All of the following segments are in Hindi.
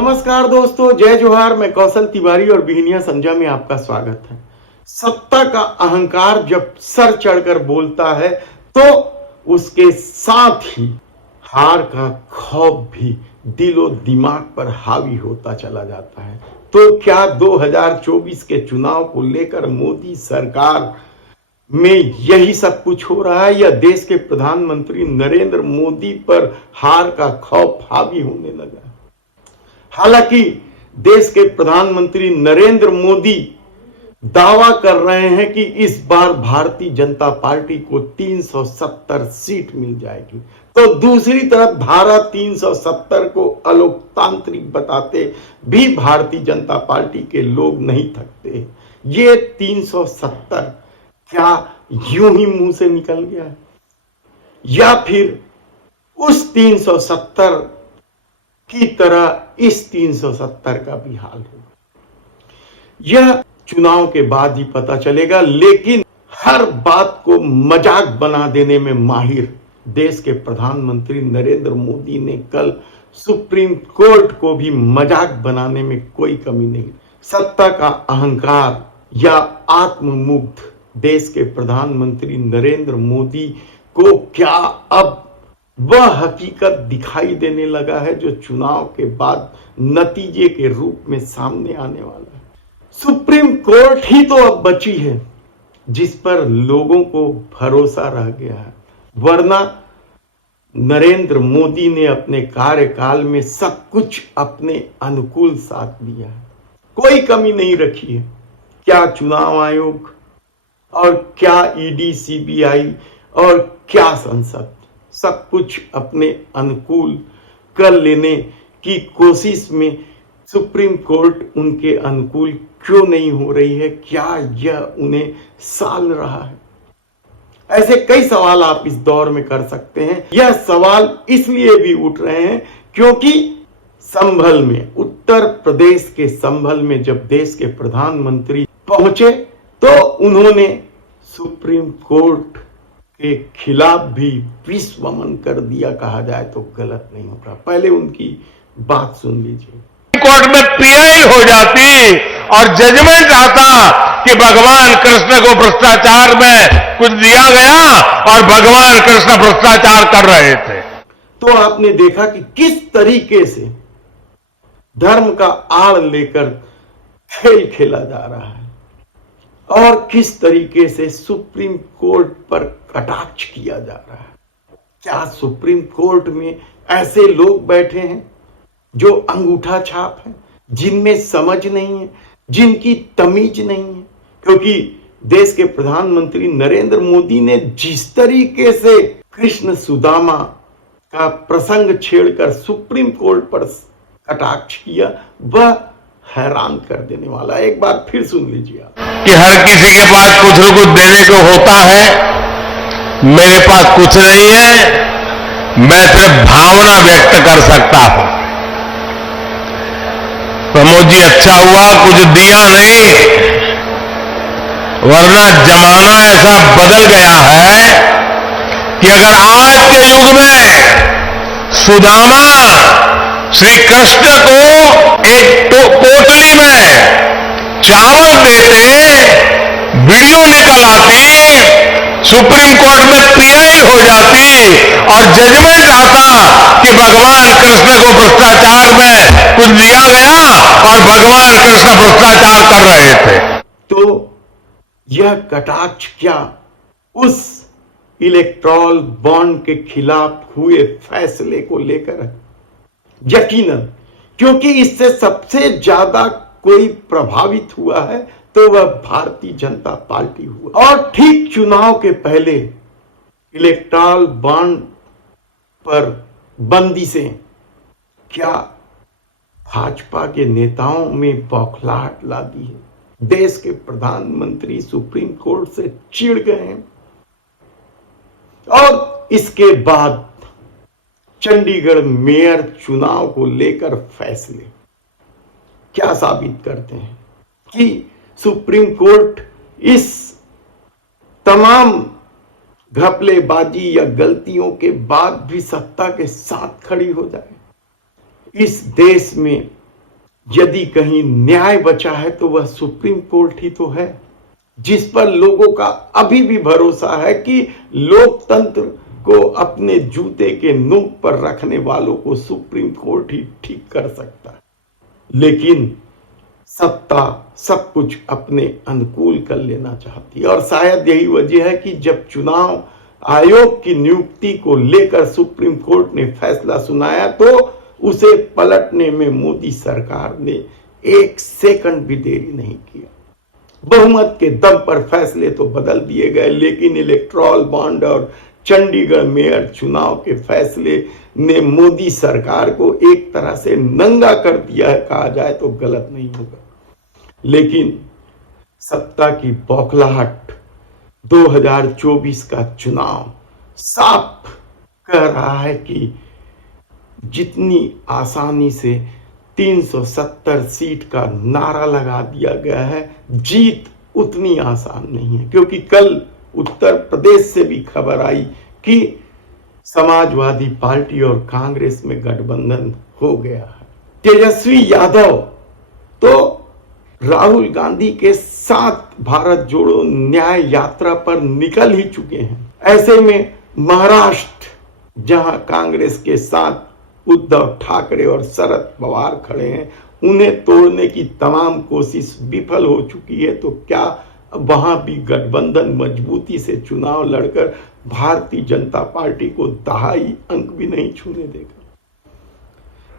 नमस्कार दोस्तों, जय जोहार। मैं कौशल तिवारी और बिहनिया संजय में आपका स्वागत है। सत्ता का अहंकार जब सर चढ़कर बोलता है तो उसके साथ ही हार का खौफ भी दिलो दिमाग पर हावी होता चला जाता है। तो क्या 2024 के चुनाव को लेकर मोदी सरकार में यही सब कुछ हो रहा है, या देश के प्रधानमंत्री नरेंद्र मोदी पर हार का खौफ हावी होने लगा है? हालांकि देश के प्रधानमंत्री नरेंद्र मोदी दावा कर रहे हैं कि इस बार भारतीय जनता पार्टी को 370 सीट मिल जाएगी, तो दूसरी तरफ धारा 370 को अलोकतांत्रिक बताते भी भारतीय जनता पार्टी के लोग नहीं थकते। ये 370 क्या यूं ही मुंह से निकल गया है, या फिर उस 370 की तरह इस 370 का भी हाल होगा? यह चुनाव के बाद ही पता चलेगा। लेकिन हर बात को मजाक बना देने में माहिर देश के प्रधानमंत्री नरेंद्र मोदी ने कल सुप्रीम कोर्ट को भी मजाक बनाने में कोई कमी नहीं। सत्ता का अहंकार या आत्ममुग्ध देश के प्रधानमंत्री नरेंद्र मोदी को क्या अब वह हकीकत दिखाई देने लगा है जो चुनाव के बाद नतीजे के रूप में सामने आने वाला है? सुप्रीम कोर्ट ही तो अब बची है जिस पर लोगों को भरोसा रह गया है, वरना नरेंद्र मोदी ने अपने कार्यकाल में सब कुछ अपने अनुकूल साथ दिया है, कोई कमी नहीं रखी है। क्या चुनाव आयोग और क्या ईडी सीबीआई और क्या संसद, सब कुछ अपने अनुकूल कर लेने की कोशिश में सुप्रीम कोर्ट उनके अनुकूल क्यों नहीं हो रही है? क्या यह उन्हें साल रहा है? ऐसे कई सवाल आप इस दौर में कर सकते हैं। यह सवाल इसलिए भी उठ रहे हैं क्योंकि संभल में, उत्तर प्रदेश के संभल में जब देश के प्रधानमंत्री पहुंचे तो उन्होंने सुप्रीम कोर्ट के खिलाफ भी विश्वमन कर दिया, कहा जाए तो गलत नहीं होगा। पहले उनकी बात सुन लीजिए। कोर्ट में पीआई हो जाती और जजमेंट आता कि भगवान कृष्ण को भ्रष्टाचार में कुछ दिया गया और भगवान कृष्ण भ्रष्टाचार कर रहे थे, तो आपने देखा कि किस तरीके से धर्म का आड़ लेकर खेल खेला जा रहा है और किस तरीके से सुप्रीम कोर्ट पर कटाक्ष किया जा रहा है। क्या सुप्रीम कोर्ट में ऐसे लोग बैठे हैं जो अंगूठा छाप हैं, जिनमें समझ नहीं है, जिनकी तमीज नहीं है? क्योंकि देश के प्रधानमंत्री नरेंद्र मोदी ने जिस तरीके से कृष्ण सुदामा का प्रसंग छेड़कर सुप्रीम कोर्ट पर कटाक्ष किया, वह हैरान कर देने वाला। एक बार फिर सुन लीजिए आप। कि हर किसी के पास कुछ न कुछ देने को होता है, मेरे पास कुछ नहीं है, मैं सिर्फ भावना व्यक्त कर सकता हूं। प्रमोद जी, अच्छा हुआ कुछ दिया नहीं, वरना जमाना ऐसा बदल गया है कि अगर आज के युग में सुदामा श्री कृष्ण को एक पोटली में चावल देते, वीडियो निकल आती, सुप्रीम कोर्ट में पीआई हो जाती और जजमेंट आता कि भगवान कृष्ण को भ्रष्टाचार में कुछ दिया गया और भगवान कृष्ण भ्रष्टाचार कर रहे थे। तो यह कटाक्ष क्या उस इलेक्टोरल बॉन्ड के खिलाफ हुए फैसले को लेकर है? यकीनन, क्योंकि इससे सबसे ज्यादा कोई प्रभावित हुआ है तो वह भारतीय जनता पार्टी हुआ। और ठीक चुनाव के पहले इलेक्टोरल बॉन्ड पर बंदिशें क्या भाजपा के नेताओं में बौखलाहट ला दी है? देश के प्रधानमंत्री सुप्रीम कोर्ट से चिढ़ गए हैं और इसके बाद चंडीगढ़ मेयर चुनाव को लेकर फैसले क्या साबित करते हैं कि सुप्रीम कोर्ट इस तमाम घपलेबाजी या गलतियों के बाद भी सत्ता के साथ खड़ी हो जाए। इस देश में यदि कहीं न्याय बचा है तो वह सुप्रीम कोर्ट ही तो है, जिस पर लोगों का अभी भी भरोसा है कि लोकतंत्र को अपने जूते के नोक पर रखने वालों को सुप्रीम कोर्ट ही ठीक कर सकता है। लेकिन सत्ता सब कुछ अपने अनुकूल कर लेना चाहती है और शायद यही वजह है कि जब चुनाव आयोग की नियुक्ति को लेकर सुप्रीम कोर्ट ने फैसला सुनाया तो उसे पलटने में मोदी सरकार ने 1 सेकंड भी देरी नहीं किया। बहुमत के दम पर फैसले तो बदल दिए गए, लेकिन इलेक्टोरल बॉन्ड और चंडीगढ़ मेयर चुनाव के फैसले ने मोदी सरकार को एक तरह से नंगा कर दिया है, कहा जाए तो गलत नहीं होगा। लेकिन सत्ता की बौखलाहट 2024 का चुनाव साफ कह रहा है कि जितनी आसानी से 370 सीट का नारा लगा दिया गया है, जीत उतनी आसान नहीं है। क्योंकि कल उत्तर प्रदेश से भी खबर आई कि समाजवादी पार्टी और कांग्रेस में गठबंधन हो गया है। तेजस्वी यादव तो राहुल गांधी के साथ भारत जोड़ो न्याय यात्रा पर निकल ही चुके हैं। ऐसे में महाराष्ट्र, जहां कांग्रेस के साथ उद्धव ठाकरे और शरद पवार खड़े हैं, उन्हें तोड़ने की तमाम कोशिश विफल हो चुकी है, तो क्या वहां भी गठबंधन मजबूती से चुनाव लड़कर भारतीय जनता पार्टी को दहाई अंक भी नहीं छूने देगा।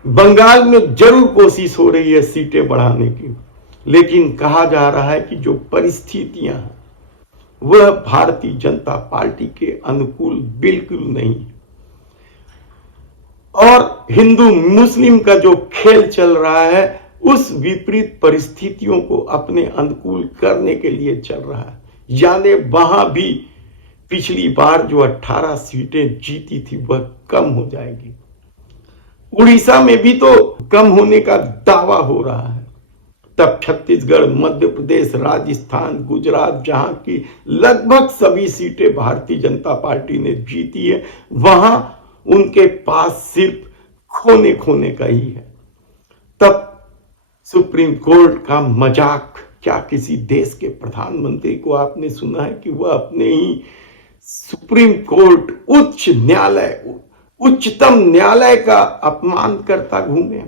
बंगाल में जरूर कोशिश हो रही है सीटें बढ़ाने की, लेकिन कहा जा रहा है कि जो परिस्थितियां हैं वह भारतीय जनता पार्टी के अनुकूल बिल्कुल नहीं है। और हिंदू मुस्लिम का जो खेल चल रहा है उस विपरीत परिस्थितियों को अपने अनुकूल करने के लिए चल रहा है। यानी वहां भी पिछली बार जो 18 सीटें जीती थी वह कम हो जाएगी। उड़ीसा में भी तो कम होने का दावा हो रहा है। तब छत्तीसगढ़, मध्य प्रदेश, राजस्थान, गुजरात, जहां की लगभग सभी सीटें भारतीय जनता पार्टी ने जीती है, वहां उनके पास सिर्फ खोने खोने का ही है। तब सुप्रीम कोर्ट का मजाक, क्या किसी देश के प्रधानमंत्री को आपने सुना है कि वह अपने ही सुप्रीम कोर्ट, उच्च न्यायालय, उच्चतम न्यायालय का अपमान करता घूमे?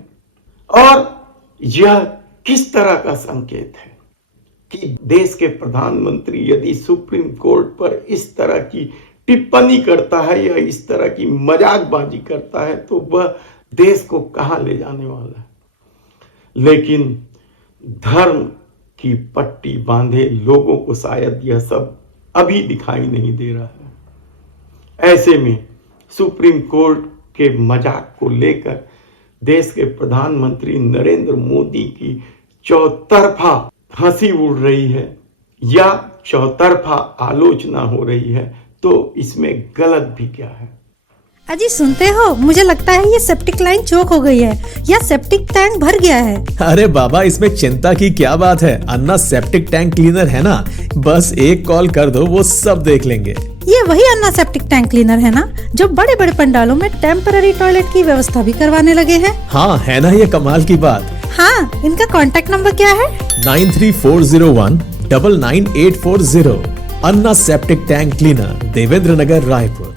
और यह किस तरह का संकेत है कि देश के प्रधानमंत्री यदि सुप्रीम कोर्ट पर इस तरह की टिप्पणी करता है या इस तरह की मजाकबाजी करता है तो वह देश को कहां ले जाने वाला है? लेकिन धर्म की पट्टी बांधे लोगों को शायद यह सब अभी दिखाई नहीं दे रहा है। ऐसे में सुप्रीम कोर्ट के मजाक को लेकर देश के प्रधानमंत्री नरेंद्र मोदी की चौतरफा हंसी उड़ रही है या चौतरफा आलोचना हो रही है, तो इसमें गलत भी क्या है? अजी सुनते हो, मुझे लगता है ये सेप्टिक लाइन चोक हो गई है या सेप्टिक टैंक भर गया है। अरे बाबा, इसमें चिंता की क्या बात है। अन्ना सेप्टिक टैंक क्लीनर है ना, बस एक कॉल कर दो, वो सब देख लेंगे। ये वही अन्ना सेप्टिक टैंक क्लीनर है ना, जो बड़े बड़े पंडालों में टेम्पररी टॉयलेट की व्यवस्था भी करवाने लगे हैं। हाँ, है ना ये कमाल की बात। हाँ, इनका कॉन्टेक्ट नंबर क्या है? 9340199840। अन्ना सेप्टिक टैंक क्लीनर, देवेंद्र नगर, रायपुर।